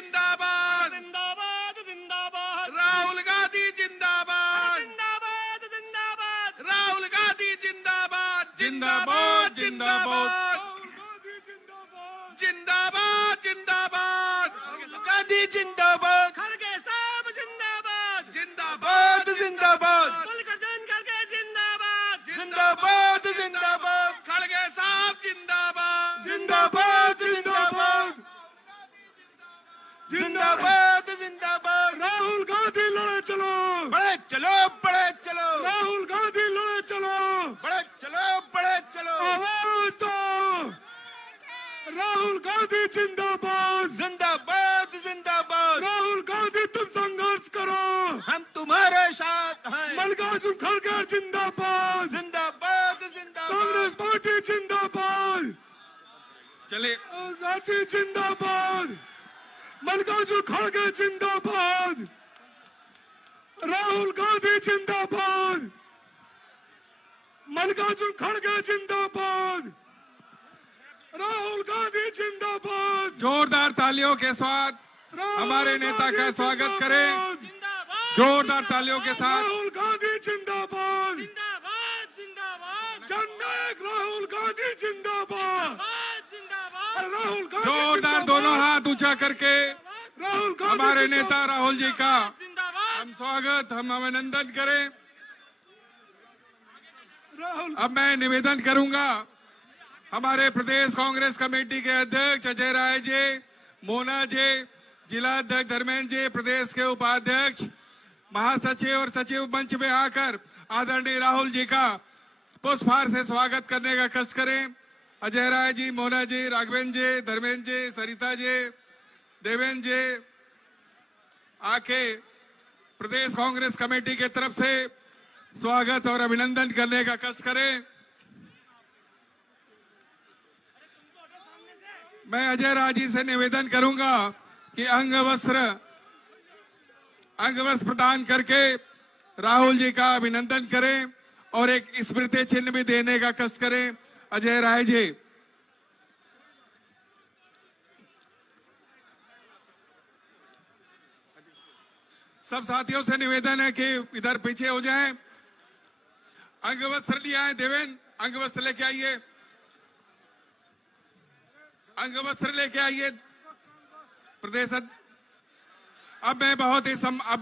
जिंदाबाद जिंदाबाद जिंदाबाद राहुल गांधी जिंदाबाद जिंदाबाद जिंदाबाद राहुल गांधी जिंदाबाद जिंदाबाद जिंदाबाद जिंदाबाद जिंदाबाद राहुल गांधी जिंदाबाद खड़गे साहब जिंदाबाद जिंदाबाद जिंदाबाद मल्लिकार्जुन खड़गे जिंदाबाद जिंदाबाद जिंदाबाद खड़गे साहब जिंदाबाद जिंदाबाद जिंदाबाद जिंदाबाद जिंदाबाद राहुल गांधी लड़े चलो, बड़े चलो बड़े चलो राहुल गांधी लड़े चलो, बड़े चलो बड़े चलो आवाज दो, राहुल गांधी जिंदाबाद, जिंदाबाद जिंदाबाद राहुल गांधी तुम संघर्ष करो, हम तुम्हारे साथ हैं मल्लिकार्जुन खड़गे जिंदाबाद, जिंदाबाद जिंदाबाद कांग्रेस पार्टी जिंदाबाद, चले गांधी जिंदाबाद, मल्लिकार्जुन खड़गे जिंदाबाद, राहुल गांधी जिंदाबाद, मल्लिकार्जुन खड़गे जिंदाबाद, राहुल गांधी जिंदाबाद। जोरदार तालियों के साथ हमारे नेता का स्वागत करें। जिंदाबाद जोरदार तालियों के साथ राहुल गांधी जिंदाबाद, जिंदाबाद जिंदाबाद जननायक राहुल गांधी जिंदाबाद, जिंदाबाद राहुल गांधी जोरदार दोनों हाथ ऊंचा करके राहुल गांधी हमारे नेता राहुल जी का जिंदाबाद हम स्वागत, हम अभिनंदन करें। राहुल अब मैं निवेदन करूंगा हमारे प्रदेश कांग्रेस कमेटी के अध्यक्ष अजय राय जी, मोना जी, जिला अध्यक्ष धर्मेंद्र जी, प्रदेश के उपाध्यक्ष, महासचिव और सचिव मंच में आकर आदरणीय राहुल जी का पुष्पहार से स्वागत करने का कष्ट करें। अजय राय जी, मोना जी, राघवेंद्र जी, धर्मेंद्र जी, सरिता जी, देवेंद्र जी आके प्रदेश कांग्रेस कमेटी के तरफ से स्वागत और अभिनंदन करने का कष्ट करें। मैं अजय राय जी से निवेदन करूंगा कि अंग वस्त्र प्रदान करके राहुल जी का अभिनंदन करें और एक स्मृति चिन्ह भी देने का कष्ट करें। अजय राय जी, सब साथियों से निवेदन है कि इधर पीछे हो जाएं। अंग वस्त्र लिए आए, देवेंद्र अंग वस्त्र लेके आइए, अंग वस्त्र लेके आइए प्रदेश। अब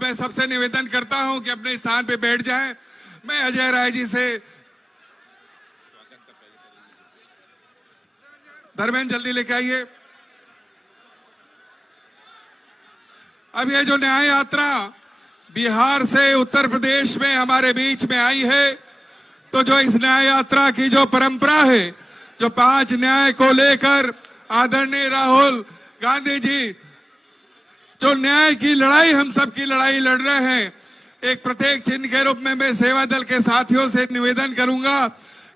मैं सबसे निवेदन करता हूं कि अपने स्थान पे बैठ जाएं। मैं अजय राय जी से धर्मेंद्र जल्दी लेके आइए। अब ये जो न्याय यात्रा बिहार से उत्तर प्रदेश में हमारे बीच में आई है, तो जो इस न्याय यात्रा की जो परंपरा है, जो 5 न्याय को लेकर आदरणीय राहुल गांधी जी जो न्याय की लड़ाई, हम सब की लड़ाई लड़ रहे हैं, एक प्रत्येक चिन्ह के रूप में मैं सेवा दल के साथियों से निवेदन करूंगा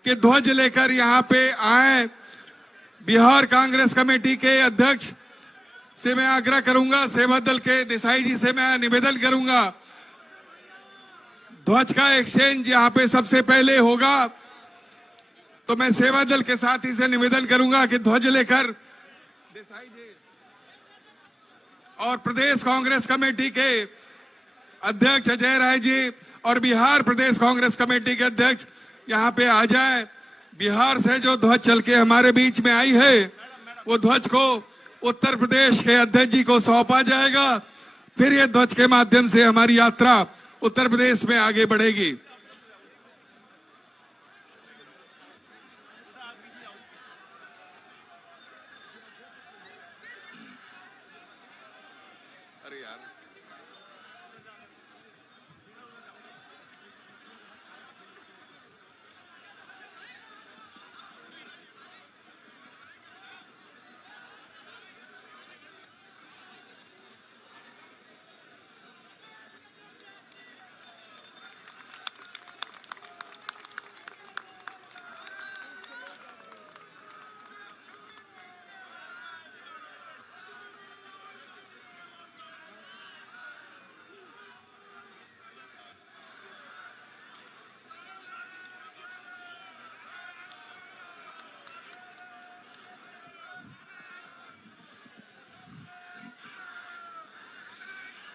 कि ध्वज लेकर यहाँ पे आए। बिहार कांग्रेस कमेटी के अध्यक्ष से मैं आग्रह करूंगा, सेवा दल के देसाई जी से मैं निवेदन करूंगा, ध्वज का एक्सचेंज यहाँ पे सबसे पहले होगा। तो मैं सेवा दल के साथी से निवेदन करूंगा कि ध्वज लेकर देसाई जी और प्रदेश कांग्रेस कमेटी के अध्यक्ष अजय राय जी और बिहार प्रदेश कांग्रेस कमेटी के अध्यक्ष यहाँ पे आ जाए। बिहार से जो ध्वज चल के हमारे बीच में आई है, वो ध्वज को उत्तर प्रदेश के अध्यक्ष जी को सौंपा जाएगा। फिर ये ध्वज के माध्यम से हमारी यात्रा उत्तर प्रदेश में आगे बढ़ेगी। अरे यार,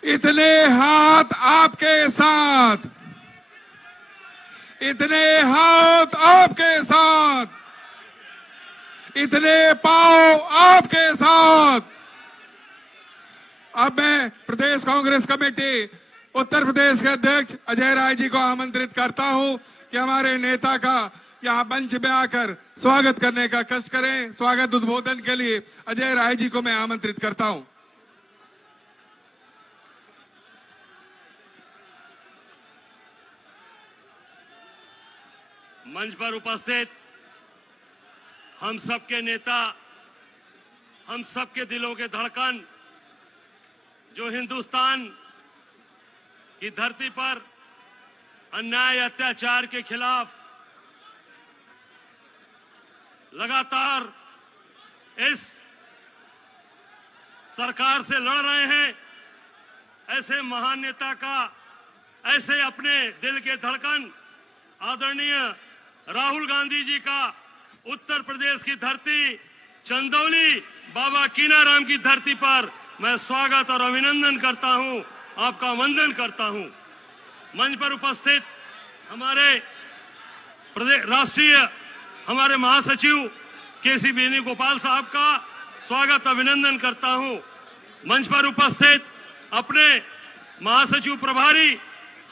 इतने हाथ आपके साथ, इतने हाथ आपके साथ, इतने पांव आपके साथ। अब मैं प्रदेश कांग्रेस कमेटी उत्तर प्रदेश के अध्यक्ष अजय राय जी को आमंत्रित करता हूं कि हमारे नेता का यहां मंच में आकर स्वागत करने का कष्ट करें। स्वागत उद्बोधन के लिए अजय राय जी को मैं आमंत्रित करता हूं। मंच पर उपस्थित हम सबके नेता, हम सबके दिलों के धड़कन, जो हिंदुस्तान की धरती पर अन्याय अत्याचार के खिलाफ लगातार इस सरकार से लड़ रहे हैं, ऐसे महान नेता का, ऐसे अपने दिल के धड़कन आदरणीय राहुल गांधी जी का उत्तर प्रदेश की धरती, चंदौली बाबा कीनाराम की धरती पर मैं स्वागत और अभिनंदन करता हूं, आपका वंदन करता हूं। मंच पर उपस्थित हमारे राष्ट्रीय हमारे महासचिव केसी वेणुगोपाल साहब का स्वागत अभिनंदन करता हूं। मंच पर उपस्थित अपने महासचिव प्रभारी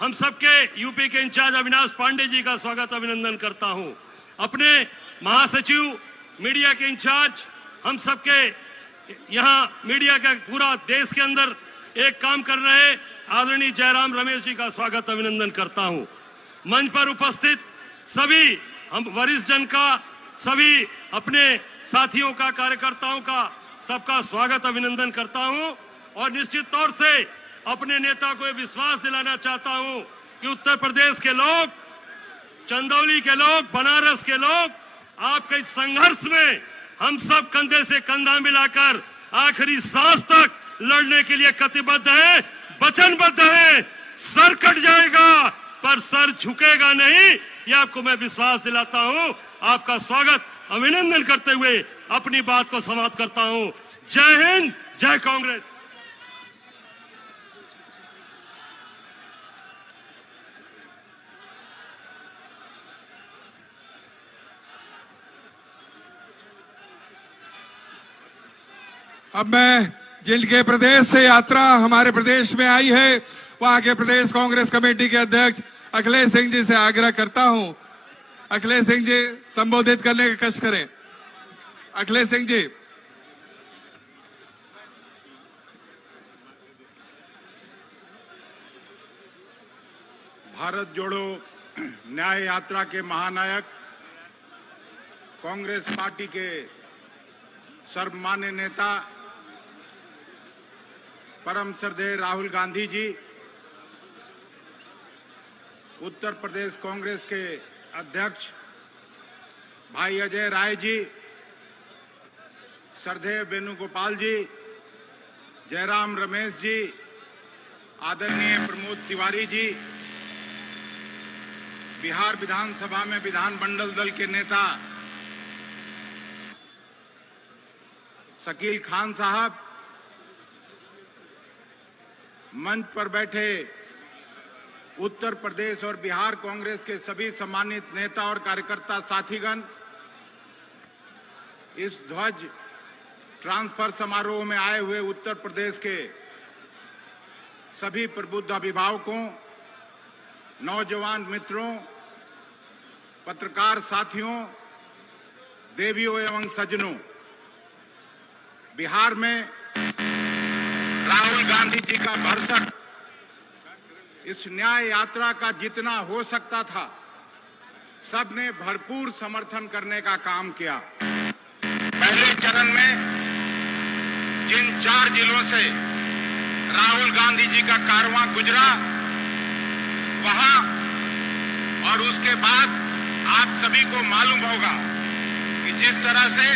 हम सबके यूपी के इंचार्ज अविनाश पांडे जी का स्वागत अभिनंदन करता हूं। अपने महासचिव मीडिया के इंचार्ज हम सबके यहां मीडिया का पूरा देश के अंदर एक काम कर रहे आदरणीय जयराम रमेश जी का स्वागत अभिनंदन करता हूं। मंच पर उपस्थित सभी हम वरिष्ठ जन का, सभी अपने साथियों का, कार्यकर्ताओं का सबका स्वागत अभिनंदन करता हूं और निश्चित तौर से अपने नेता को यह विश्वास दिलाना चाहता हूं कि उत्तर प्रदेश के लोग, चंदौली के लोग, बनारस के लोग आपके इस संघर्ष में हम सब कंधे से कंधा मिलाकर आखिरी सांस तक लड़ने के लिए कटिबद्ध है, वचनबद्ध है। सर कट जाएगा पर सर झुकेगा नहीं, यह आपको मैं विश्वास दिलाता हूं। आपका स्वागत अभिनंदन करते हुए अपनी बात को समाप्त करता हूं। जय हिंद, जय कांग्रेस। अब मैं जिनके प्रदेश से यात्रा हमारे प्रदेश में आई है, वहां के प्रदेश कांग्रेस कमेटी के अध्यक्ष अखिलेश सिंह जी से आग्रह करता हूं, अखिलेश सिंह जी संबोधित करने का कष्ट करें। अखिलेश सिंह जी। भारत जोड़ो न्याय यात्रा के महानायक, कांग्रेस पार्टी के सर्वमान्य नेता परम श्रद्धेय राहुल गांधी जी, उत्तर प्रदेश कांग्रेस के अध्यक्ष भाई अजय राय जी, श्रद्धेय वेणुगोपाल जी, जयराम रमेश जी, आदरणीय प्रमोद तिवारी जी, बिहार विधानसभा में विधानमंडल दल के नेता शकील खान साहब, मंच पर बैठे उत्तर प्रदेश और बिहार कांग्रेस के सभी सम्मानित नेता और कार्यकर्ता साथीगण, इस ध्वज ट्रांसफर समारोह में आए हुए उत्तर प्रदेश के सभी प्रबुद्ध अभिभावकों, नौजवान मित्रों, पत्रकार साथियों, देवियों एवं सज्जनों, बिहार में राहुल गांधी जी का भरसक इस न्याय यात्रा का जितना हो सकता था सबने भरपूर समर्थन करने का काम किया। पहले चरण में जिन 4 जिलों से राहुल गांधी जी का कारवां गुजरा, वहां और उसके बाद आप सभी को मालूम होगा कि जिस तरह से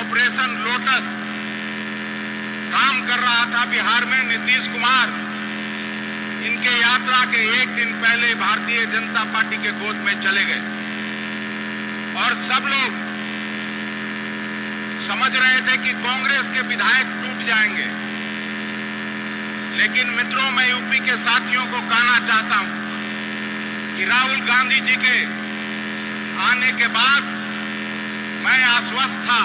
ऑपरेशन लोटस काम कर रहा था बिहार में, नीतीश कुमार इनके यात्रा के एक दिन पहले भारतीय जनता पार्टी के गोद में चले गए और सब लोग समझ रहे थे कि कांग्रेस के विधायक टूट जाएंगे, लेकिन मित्रों, मैं यूपी के साथियों को कहना चाहता हूं कि राहुल गांधी जी के आने के बाद मैं आश्वस्त था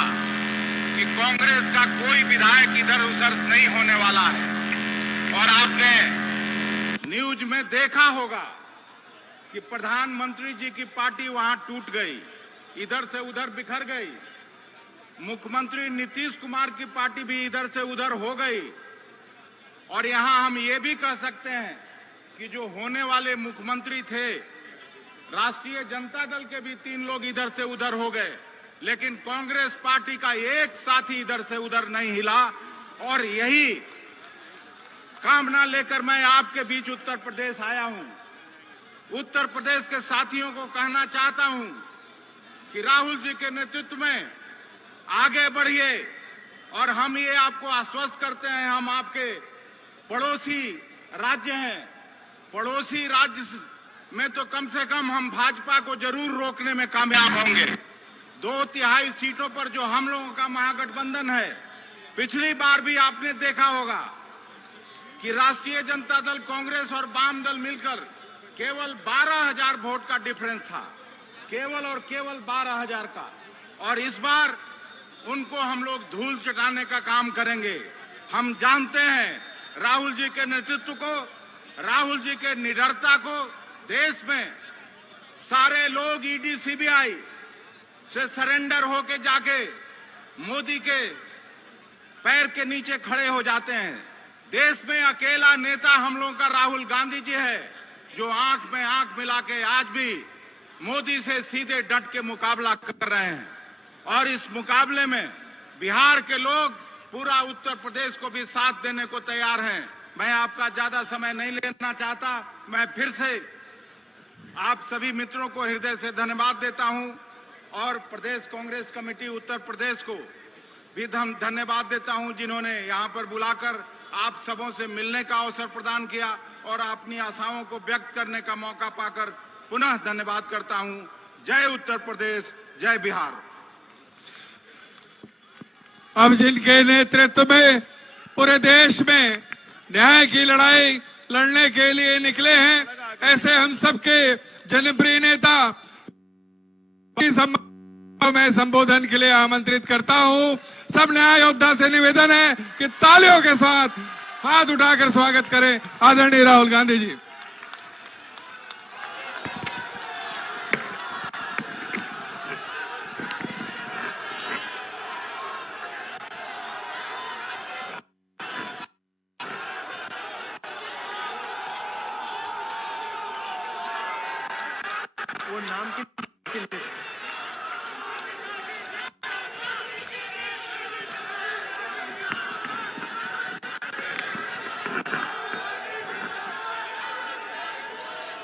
कि कांग्रेस का कोई विधायक इधर उधर नहीं होने वाला है। और आपने न्यूज में देखा होगा कि प्रधानमंत्री जी की पार्टी वहां टूट गई, इधर से उधर बिखर गई। मुख्यमंत्री नीतीश कुमार की पार्टी भी इधर से उधर हो गई। और यहां हम ये भी कह सकते हैं कि जो होने वाले मुख्यमंत्री थे, राष्ट्रीय जनता दल के भी 3 लोग इधर से उधर हो गए, लेकिन कांग्रेस पार्टी का एक साथी इधर से उधर नहीं हिला। और यही कामना लेकर मैं आपके बीच उत्तर प्रदेश आया हूं। उत्तर प्रदेश के साथियों को कहना चाहता हूं कि राहुल जी के नेतृत्व में आगे बढ़िए। और हम ये आपको आश्वस्त करते हैं, हम आपके पड़ोसी राज्य हैं। पड़ोसी राज्य में तो कम से कम हम भाजपा को जरूर रोकने में कामयाब होंगे। 2/3 सीटों पर जो हम लोगों का महागठबंधन है, पिछली बार भी आपने देखा होगा कि राष्ट्रीय जनता दल, कांग्रेस और वाम दल मिलकर केवल 12,000 वोट का डिफरेंस था, केवल और केवल 12,000 का। और इस बार उनको हम लोग धूल चटाने का काम करेंगे। हम जानते हैं राहुल जी के नेतृत्व को, राहुल जी के निडरता को। देश में सारे लोग ईडी सीबीआई से सरेंडर होके जाके मोदी के पैर के नीचे खड़े हो जाते हैं। देश में अकेला नेता हम लोगों का राहुल गांधी जी है, जो आंख में आंख मिला के आज भी मोदी से सीधे डट के मुकाबला कर रहे हैं। और इस मुकाबले में बिहार के लोग पूरा उत्तर प्रदेश को भी साथ देने को तैयार हैं। मैं आपका ज्यादा समय नहीं लेना चाहता। मैं फिर से आप सभी मित्रों को हृदय से धन्यवाद देता हूं और प्रदेश कांग्रेस कमेटी उत्तर प्रदेश को भी धन्यवाद देता हूं, जिन्होंने यहां पर बुलाकर आप सबों से मिलने का अवसर प्रदान किया और अपनी आशाओं को व्यक्त करने का मौका पाकर पुनः धन्यवाद करता हूं। जय उत्तर प्रदेश, जय बिहार। अब जिनके नेतृत्व में पूरे देश में न्याय की लड़ाई लड़ने के लिए निकले हैं, ऐसे हम सबके जनप्रिय नेता मैं संबोधन के लिए आमंत्रित करता हूं। सब न्याय योद्धा से निवेदन है कि तालियों के साथ हाथ उठाकर स्वागत करें आदरणीय राहुल गांधी जी। वो नाम की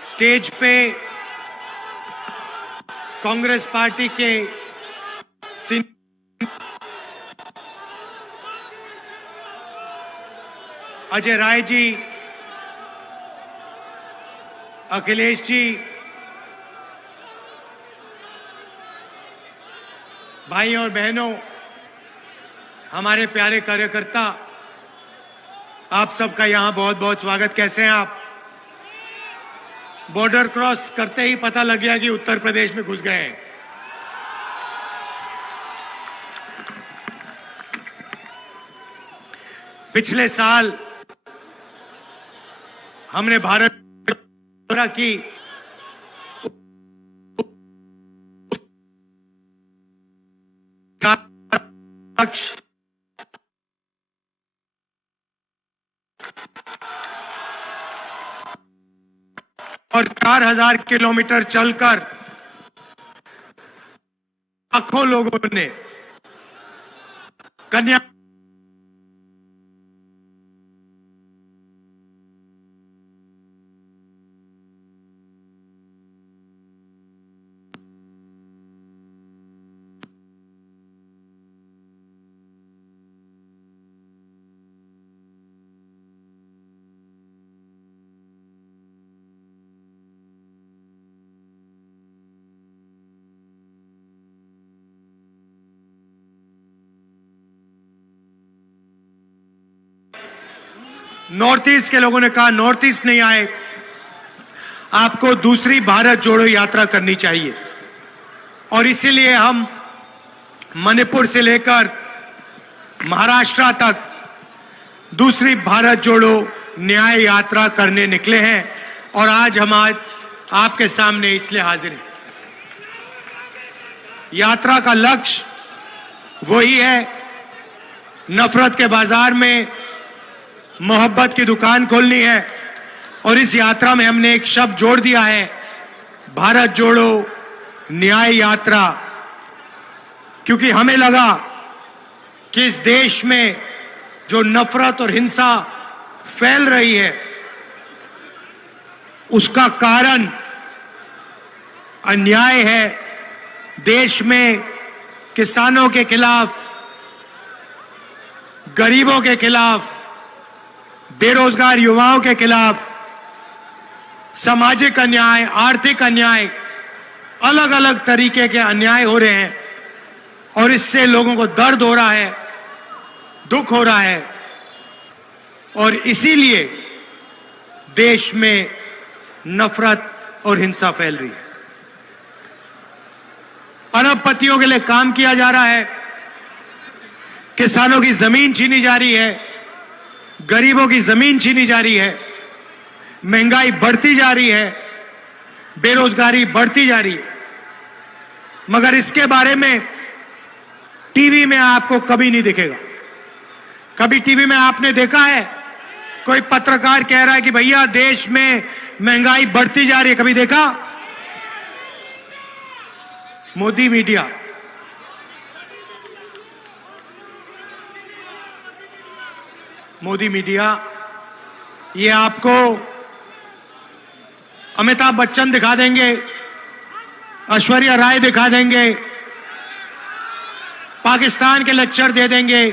स्टेज पे कांग्रेस पार्टी के अजय राय जी, अखिलेश जी, भाई और बहनों, हमारे प्यारे कार्यकर्ता, आप सबका यहां बहुत बहुत स्वागत। कैसे हैं आप? बॉर्डर क्रॉस करते ही पता लग गया कि उत्तर प्रदेश में घुस गए हैं। पिछले साल हमने भारत की और 4,000 किलोमीटर चलकर लाखों लोगों ने कन्या नॉर्थ ईस्ट के लोगों ने कहा नॉर्थ ईस्ट नहीं आए, आपको दूसरी भारत जोड़ो यात्रा करनी चाहिए। और इसीलिए हम मणिपुर से लेकर महाराष्ट्र तक दूसरी भारत जोड़ो न्याय यात्रा करने निकले हैं। और आज हम आपके सामने इसलिए हाजिर हैं। यात्रा का लक्ष्य वही है, नफरत के बाजार में मोहब्बत की दुकान खोलनी है। और इस यात्रा में हमने एक शब्द जोड़ दिया है, भारत जोड़ो न्याय यात्रा, क्योंकि हमें लगा कि इस देश में जो नफरत और हिंसा फैल रही है उसका कारण अन्याय है। देश में किसानों के खिलाफ, गरीबों के खिलाफ, बेरोजगार युवाओं के खिलाफ सामाजिक अन्याय, आर्थिक अन्याय, अलग अलग तरीके के अन्याय हो रहे हैं। और इससे लोगों को दर्द हो रहा है, दुख हो रहा है। और इसीलिए देश में नफरत और हिंसा फैल रही है। अरबपतियों के लिए काम किया जा रहा है, किसानों की जमीन छीनी जा रही है, गरीबों की जमीन छीनी जा रही है, महंगाई बढ़ती जा रही है, बेरोजगारी बढ़ती जा रही है। मगर इसके बारे में टीवी में आपको कभी नहीं दिखेगा। कभी टीवी में आपने देखा है कोई पत्रकार कह रहा है कि भैया देश में महंगाई बढ़ती जा रही है? कभी देखा? मोदी मीडिया, मोदी मीडिया ये आपको अमिताभ बच्चन दिखा देंगे, ऐश्वर्या राय दिखा देंगे, पाकिस्तान के लेक्चर दे देंगे,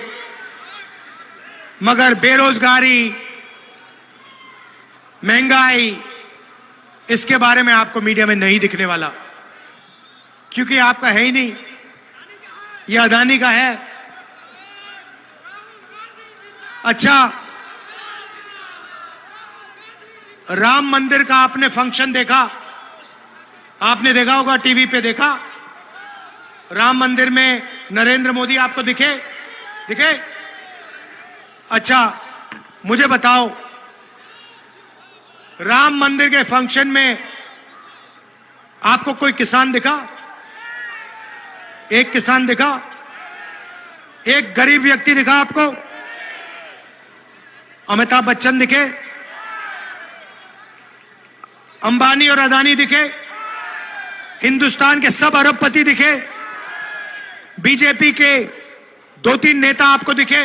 मगर बेरोजगारी, महंगाई, इसके बारे में आपको मीडिया में नहीं दिखने वाला, क्योंकि आपका है ही नहीं, यह अदानी का है। अच्छा, राम मंदिर का आपने फंक्शन देखा? आपने देखा होगा, टीवी पे देखा। राम मंदिर में नरेंद्र मोदी आपको दिखे? अच्छा, मुझे बताओ, राम मंदिर के फंक्शन में आपको कोई किसान दिखा? एक किसान दिखा? एक गरीब व्यक्ति दिखा आपको? अमिताभ बच्चन दिखे? अंबानी और अदानी दिखे? हिंदुस्तान के सब अरबपति दिखे? बीजेपी के 2-3 नेता आपको दिखे?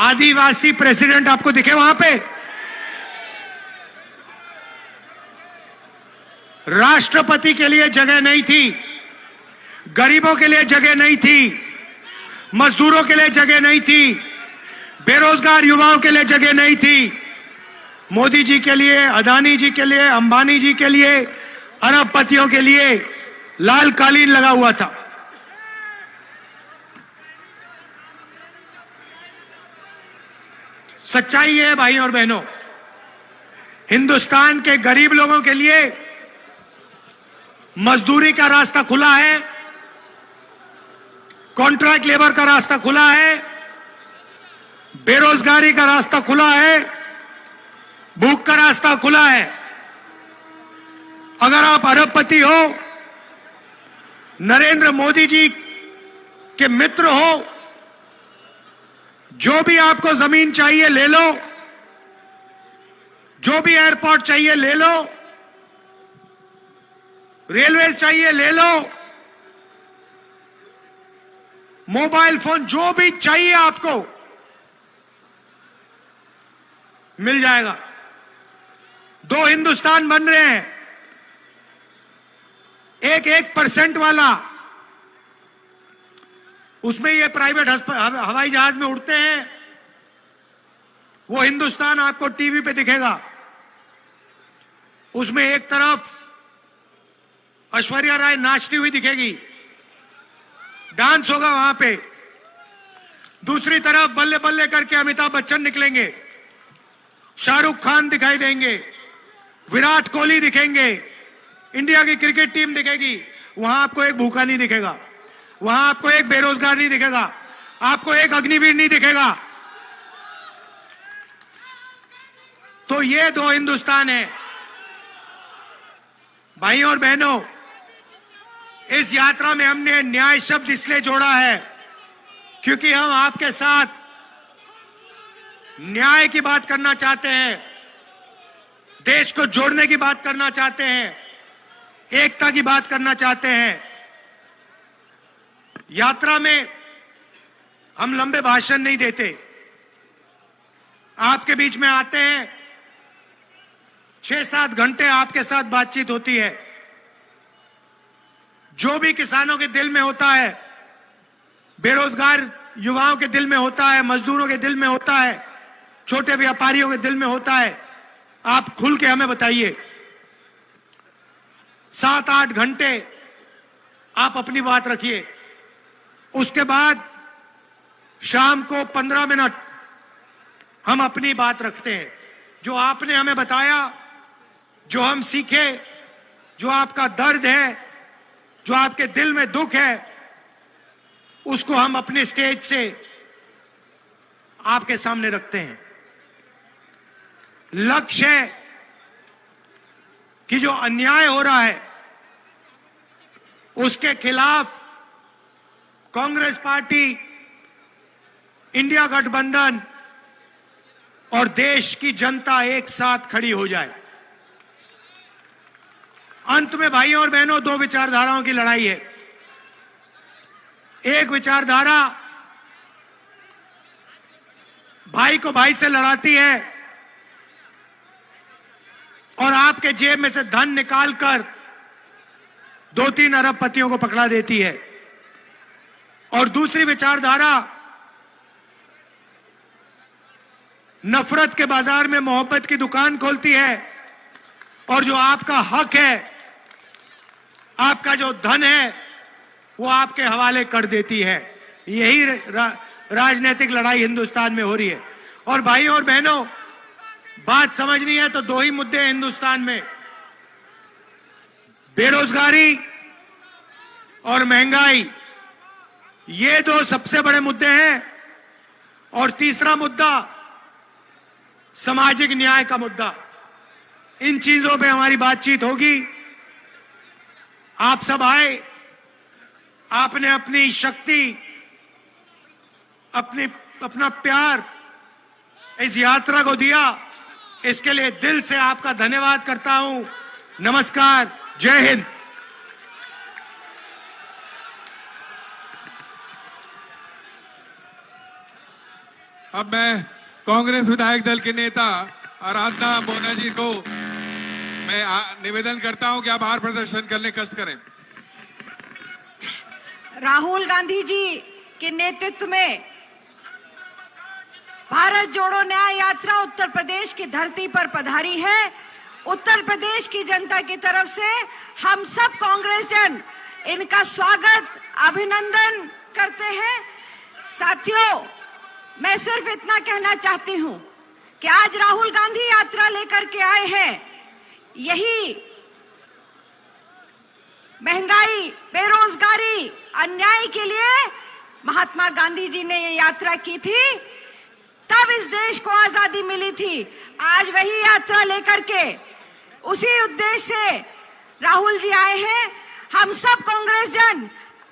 आदिवासी प्रेसिडेंट आपको दिखे वहां पे? राष्ट्रपति के लिए जगह नहीं थी, गरीबों के लिए जगह नहीं थी, मजदूरों के लिए जगह नहीं थी, बेरोजगार युवाओं के लिए जगह नहीं थी। मोदी जी के लिए, अदानी जी के लिए, अंबानी जी के लिए, अरबपतियों के लिए लाल कालीन लगा हुआ था। सच्चाई है भाई और बहनों, हिंदुस्तान के गरीब लोगों के लिए मजदूरी का रास्ता खुला है, कॉन्ट्रैक्ट लेबर का रास्ता खुला है, बेरोजगारी का रास्ता खुला है, भूख का रास्ता खुला है। अगर आप अरबपति हो, नरेंद्र मोदी जी के मित्र हो, जो भी आपको जमीन चाहिए ले लो, जो भी एयरपोर्ट चाहिए ले लो, रेलवे चाहिए ले लो, मोबाइल फोन जो भी चाहिए आपको मिल जाएगा। 2 हिंदुस्तान बन रहे हैं, एक 1% वाला, उसमें ये प्राइवेट हवाई जहाज में उड़ते हैं, वो हिंदुस्तान आपको टीवी पे दिखेगा। उसमें एक तरफ ऐश्वर्या राय नाचती हुई दिखेगी, डांस होगा वहां पे, दूसरी तरफ बल्ले बल्ले करके अमिताभ बच्चन निकलेंगे, शाहरुख खान दिखाई देंगे, विराट कोहली दिखेंगे, इंडिया की क्रिकेट टीम दिखेगी। वहां आपको एक भूखा नहीं दिखेगा, वहां आपको एक बेरोजगार नहीं दिखेगा, आपको एक अग्निवीर नहीं दिखेगा। तो ये दो हिंदुस्तान है। भाइयों और बहनों, इस यात्रा में हमने न्याय शब्द इसलिए जोड़ा है क्योंकि हम आपके साथ न्याय की बात करना चाहते हैं, देश को जोड़ने की बात करना चाहते हैं, एकता की बात करना चाहते हैं। यात्रा में हम लंबे भाषण नहीं देते, आपके बीच में आते हैं, 6-7 घंटे आपके साथ बातचीत होती है। जो भी किसानों के दिल में होता है, बेरोजगार युवाओं के दिल में होता है, मजदूरों के दिल में होता है, छोटे व्यापारियों के दिल में होता है, आप खुल के हमें बताइए। 7-8 घंटे आप अपनी बात रखिए। उसके बाद शाम को 15 मिनट हम अपनी बात रखते हैं। जो आपने हमें बताया, जो हम सीखे, जो आपका दर्द है, जो आपके दिल में दुख है, उसको हम अपने स्टेज से आपके सामने रखते हैं। लक्ष्य है कि जो अन्याय हो रहा है उसके खिलाफ कांग्रेस पार्टी, इंडिया गठबंधन और देश की जनता एक साथ खड़ी हो जाए। अंत में भाइयों और बहनों, दो विचारधाराओं की लड़ाई है। एक विचारधारा भाई को भाई से लड़ाती है और आपके जेब में से धन निकालकर 2-3 अरबपतियों को पकड़ा देती है। और दूसरी विचारधारा नफरत के बाजार में मोहब्बत की दुकान खोलती है और जो आपका हक है, आपका जो धन है, वो आपके हवाले कर देती है। यही राजनीतिक लड़ाई हिंदुस्तान में हो रही है। और भाइयों और बहनों, बात समझनी है तो 2 ही मुद्दे हैं हिंदुस्तान में, बेरोजगारी और महंगाई। ये 2 सबसे बड़े मुद्दे हैं। और तीसरा मुद्दा सामाजिक न्याय का मुद्दा। इन चीजों पे हमारी बातचीत होगी। आप सब आए, आपने अपनी शक्ति, अपना प्यार इस यात्रा को दिया, इसके लिए दिल से आपका धन्यवाद करता हूं। नमस्कार, जय हिंद। अब मैं कांग्रेस विधायक दल के नेता आराधना मोना जी को मैं निवेदन करता हूं कि आप आभार प्रदर्शन करने कष्ट करें। राहुल गांधी जी के नेतृत्व में भारत जोड़ो न्याय यात्रा उत्तर प्रदेश की धरती पर पधारी है। उत्तर प्रदेश की जनता की तरफ से हम सब कांग्रेसजन इनका स्वागत, अभिनंदन करते हैं। साथियों, मैं सिर्फ इतना कहना चाहती हूं कि आज राहुल गांधी यात्रा लेकर के आए हैं। यही महंगाई, बेरोजगारी, अन्याय के लिए महात्मा गांधी जी ने ये यात्रा की थी, तब इस देश को आजादी मिली थी। आज वही यात्रा लेकर के उसी उद्देश्य से राहुल जी आए हैं। हम सब कांग्रेस जन,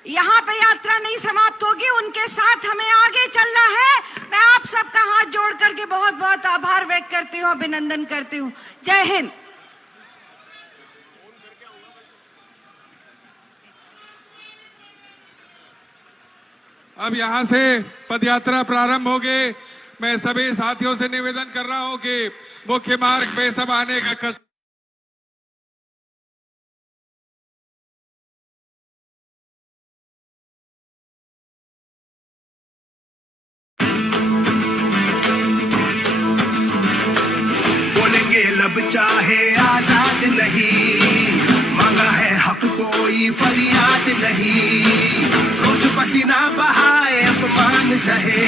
यहाँ पे यात्रा नहीं समाप्त होगी, उनके साथ हमें आगे चलना है। मैं आप सबका हाथ जोड़ करके बहुत बहुत आभार व्यक्त करती हूँ, अभिनंदन करती हूँ। जय हिंद। अब यहां से पदयात्रा प्रारंभ हो गई। मैं सभी साथियों से निवेदन कर रहा हूं कि मुख्य मार्ग पे सब आने का कष्ट बोलेंगे लब चाहे आजाद नहीं, मांगा है हक कोई फरियाद नहीं, रोज पसीना बहाए अपमान सहे,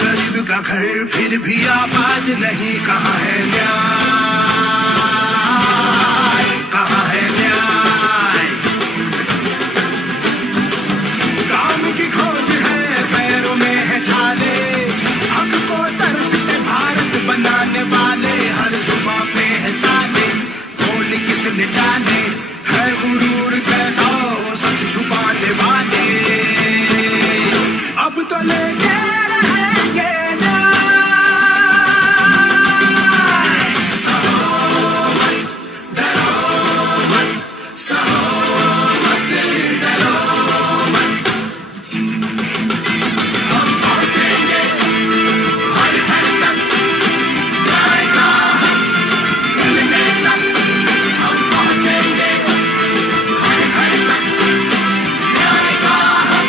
गरीब का घर फिर भी आबाद नहीं। कहाँ है न्याय, कहाँ है न्याय? काम की खोज है, पैरों में है छाले, हक को तरसते भारत बनाने वाले, हर सुबह पे है ताले, बोल किसने डाले, है गुरूर जैसा सच छुपाने वाले। अब तो लेके रहेंगे न्याय, सहो मत, डरो मत, सहो मत, डरो मत। हम पहुंचेंगे हर घर तक, न्याय का हक मिलने तक। हम पहुंचेंगे हर घर तक, न्याय का हक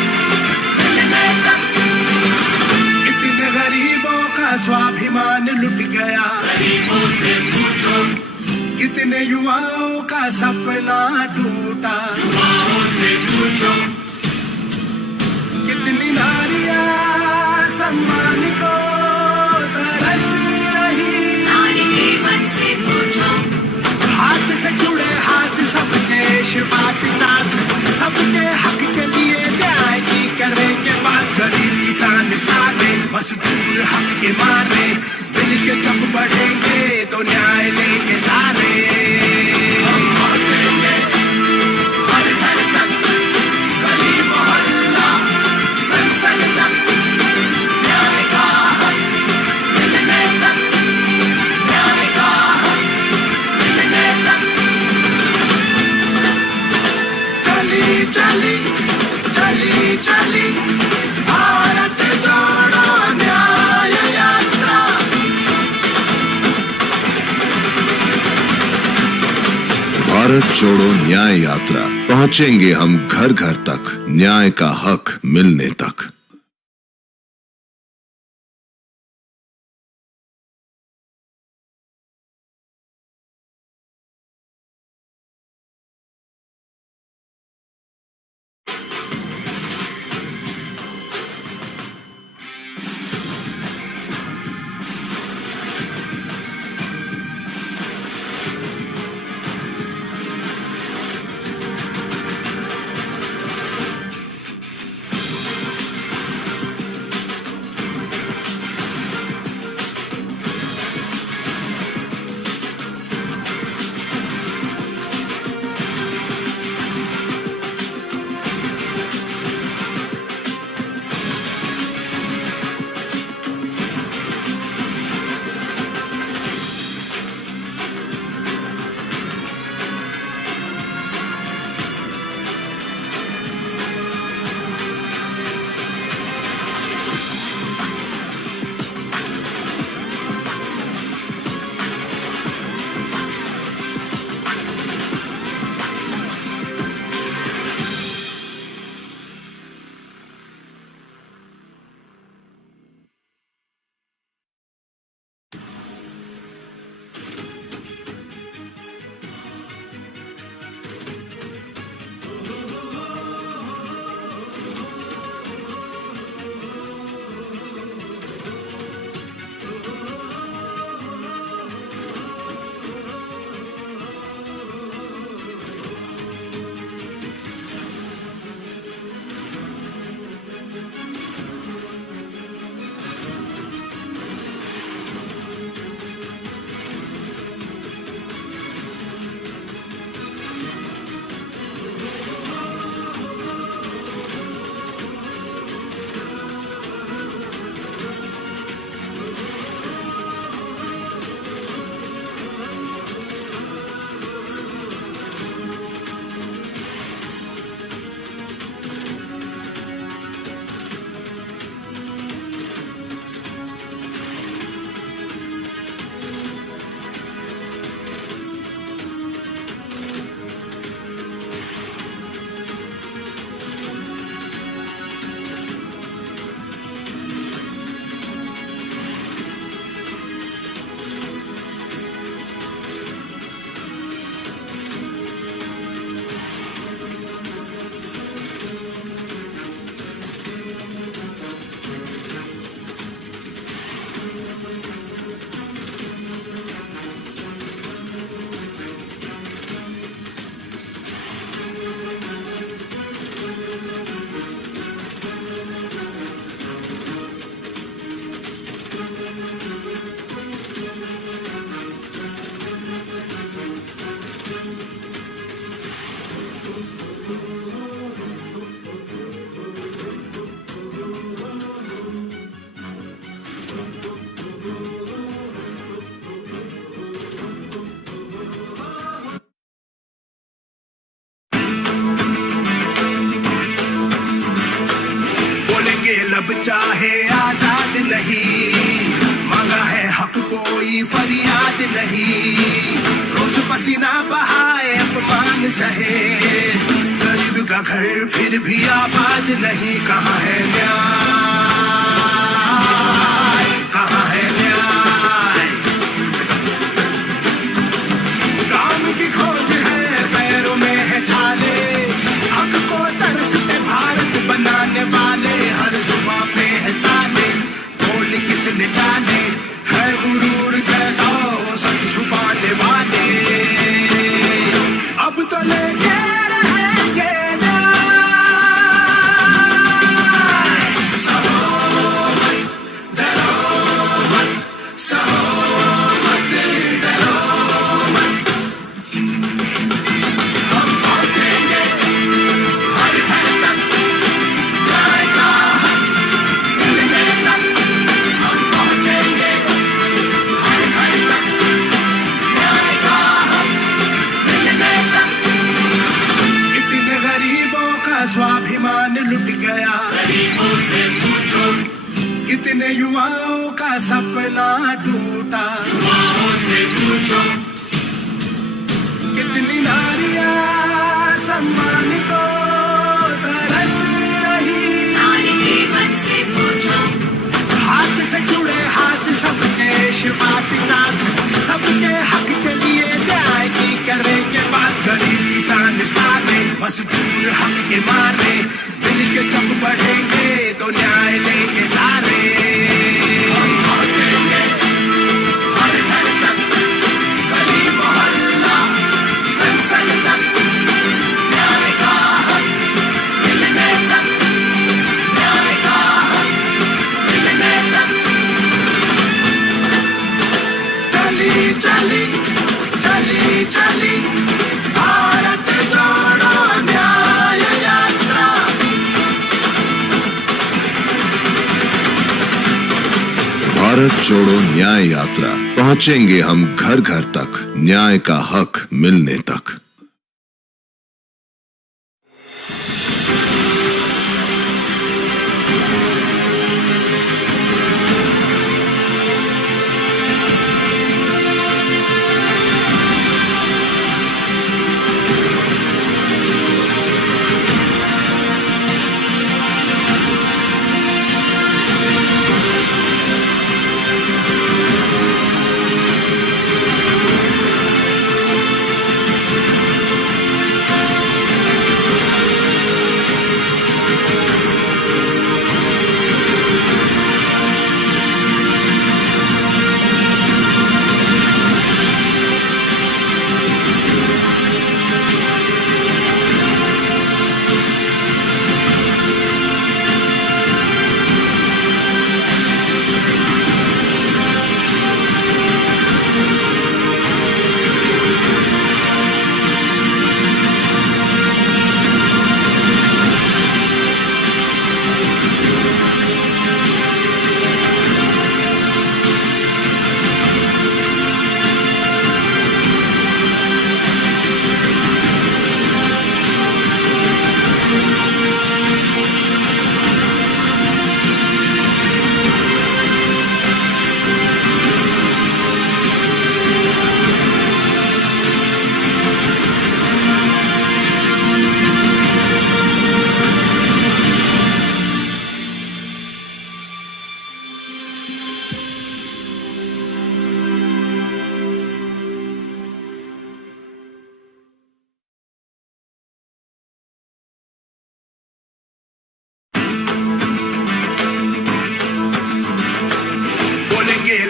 मिलने तक। कितने गरीबों का स्वाभिमान लुट गया, गरीबों से पूछो। कितने युवाओं का सपना टूटा, युवाओं से पूछो। कितनी नारियां सम्मान को तरस रही, नारी के मन से पूछो। हाथ से जुड़े हाथ सब देशवासी साथ, सबके हक के लिए न्याय की करेंगे बात। गरीब किसान सारे मजदूर हक के मारे, मिल के जब बढ़ेंगे तो न्याय लेंगे सारे। हम पहुंचेंगे हर घर तक, गली मोहल्ला संसद तक, न्याय का हक मिलने तक, न्याय का हक मिलने तक। चली चली चली चली भारत जोड़ो न्याय यात्रा। भारत जोड़ो न्याय यात्रा, पहुंचेंगे हम घर घर तक, न्याय का हक मिलने तक। बोलेंगे लब चाहे आजाद नहीं, मांगा है हक कोई फरियाद नहीं। रोज पसीना बहाए अपमान सहे, गरीब का घर फिर भी आबाद नहीं। कहाँ है न्याय, कहाँ है न्याय? काम की खोज है पैरों में है छाले, हक को तरसते भारत बनाने वाले। हर सुबह पे है ताले, बोल किसने डाले, है गुरूर जैसा सच छुपाने वाले। अब तो लेके रहेंगे न्याय, सहो मत, डरो मत, सहो मत, डरो मत। हम पहुंचेंगे हर घर तक, न्याय का हक मिलने तक। हम पहुंचेंगे हर घर तक, न्याय का हक मिलने तक। कितने गरीबों का स्वाभिमान लुट गया, गरीबों से पूछो। कितने युवाओं का सपना टूटा, युवाओं से पूछो। कितनी नारियां सम्मान को तरस रही, नारी के मन से पूछो। हाथ से जुड़े हाथ सबके शिवासी साथ, सबके हक के लिए न्याय की करेंगे बात। गरीब किसान सारे मजदूर हक के मारे, मिल के जब बढ़ेंगे तो न्याय लेंगे सारे। हम पहुंचेंगे हर घर तक, गली मोहल्ला संसद तक, न्याय का हक मिलने तक, न्याय का हक मिलने तक। चली चली चली चली भारत जोड़ो न्याय यात्रा। भारत जोड़ो न्याय यात्रा, पहुंचेंगे हम घर घर तक, न्याय का हक मिलने तक।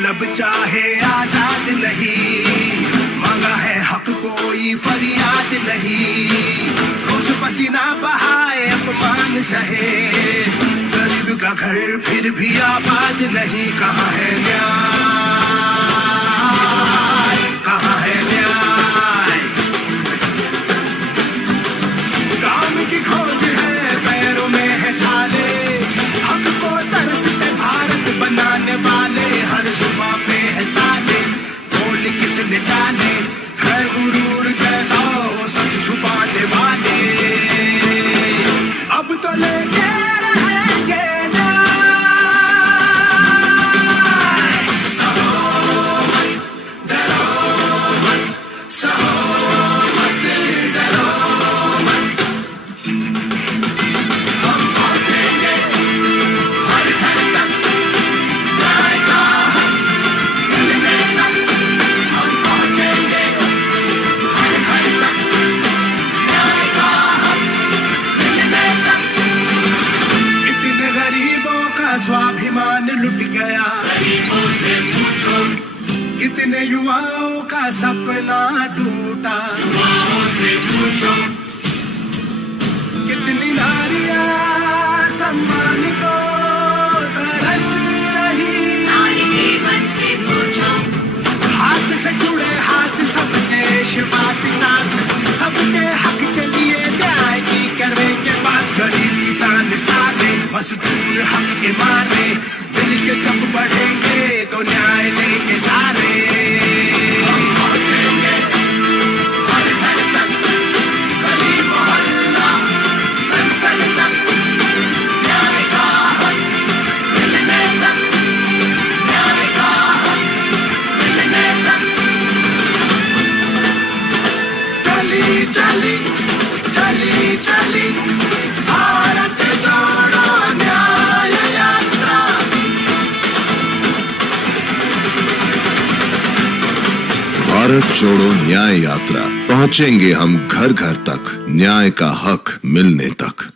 लब चाहे आजाद नहीं, मांगा है हक कोई फरियाद नहीं। रोज पसीना बहाए अपमान सहे, गरीब का घर फिर भी आबाद नहीं। कहाँ है न्याय, कहाँ है न्याय? काम की खोज है पैरों में है छाले, हक को तरसते भारत बनाने वाले। हर सुबह पे है ताले, बोल किसने डाले, है गुरूर जैसा सच छुपाने वाले। अब तो लेके रहेंगे न्याय, कितने युवाओं का सपना टूटा, कितनी नारियां सम्मान को तरस रही, नारी के मन से पूछो, हाथ से जुड़े हाथ सब देशवासी साथ, सबके हक के लिए न्याय की करेंगे बात, गरीब किसान सारे मजदूर हक के मारे, दिल के जब बढ़ेंगे तो न्याय लेंगे सारे, हम पहुंचेंगे हर घर तक, गली मोहल्ला संसद तक, न्याय का हक मिलने तक, न्याय का हक मिलने तक। चली चली चली चली भारत जोड़ो न्याय यात्रा, भारत छोड़ो न्याय यात्रा, पहुंचेंगे हम घर घर तक न्याय का हक मिलने तक।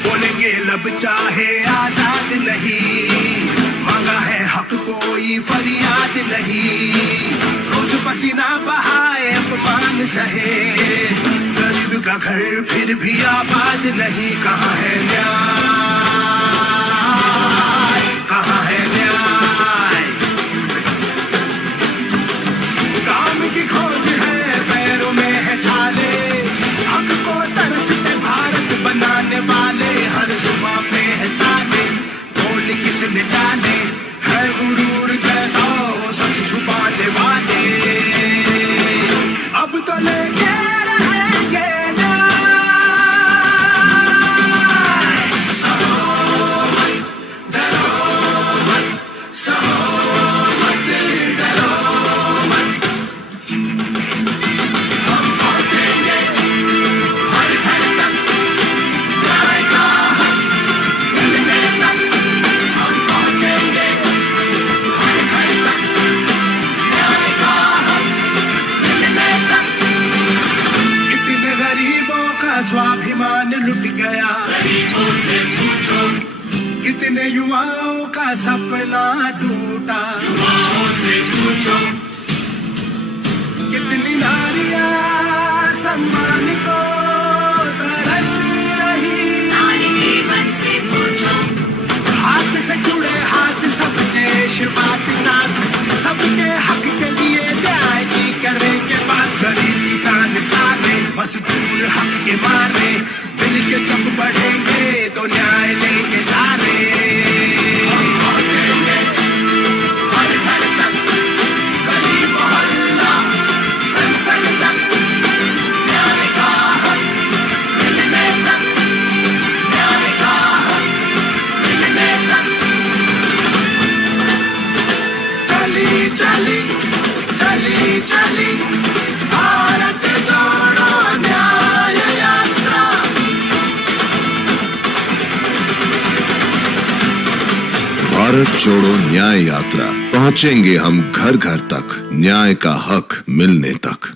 बोलेंगे लब चाहे आजाद नहीं, मांगा है हक कोई फरियाद नहीं। रोज पसीना बहाए अपमान सहे, गरीब का घर फिर भी आबाद नहीं। कहाँ है न्याय, कहाँ है न्याय? काम की खोज है पैरों में है छाले, हक को तरसते भारत बनाने वाले। हर सुबह पे है ताले, बोल किसने डाले, है गुरूर जैसा सच छुपाने वाले। अब तो लेके रहेंगे न्याय, सहो मत, डरो मत, सहो मत, डरो मत। हम पहुंचेंगे हर घर तक, न्याय का हक मिलने तक। हम पहुंचेंगे हर घर तक, न्याय का हक मिलने तक। कितने गरीबों का स्वाभिमान लुट गया, गरीबों से पूछो। कितने युवाओं का सपना टूटा, युवाओं से पूछो। कितनी नारियां सम्मान को तरस रही, नारी जीवन से पूछो। हाथ से जुड़े हाथ सब देशवासी साथ, सबके हक के लिए न्याय की करेंगे बात। गरीब किसान सारे मजदूर हक के मारे, मिल के जब बढ़ेंगे तो न्याय लेंगे सारे। हम पहुंचेंगे हर घर तक, गली मोहल्ला संसद तक, न्याय का हक मिलने तक, न्याय का हक मिलने तक। चली चली चली चली भारत जोड़ो न्याय यात्रा। भारत छोड़ो न्याय यात्रा, पहुंचेंगे हम घर घर तक न्याय का हक मिलने तक।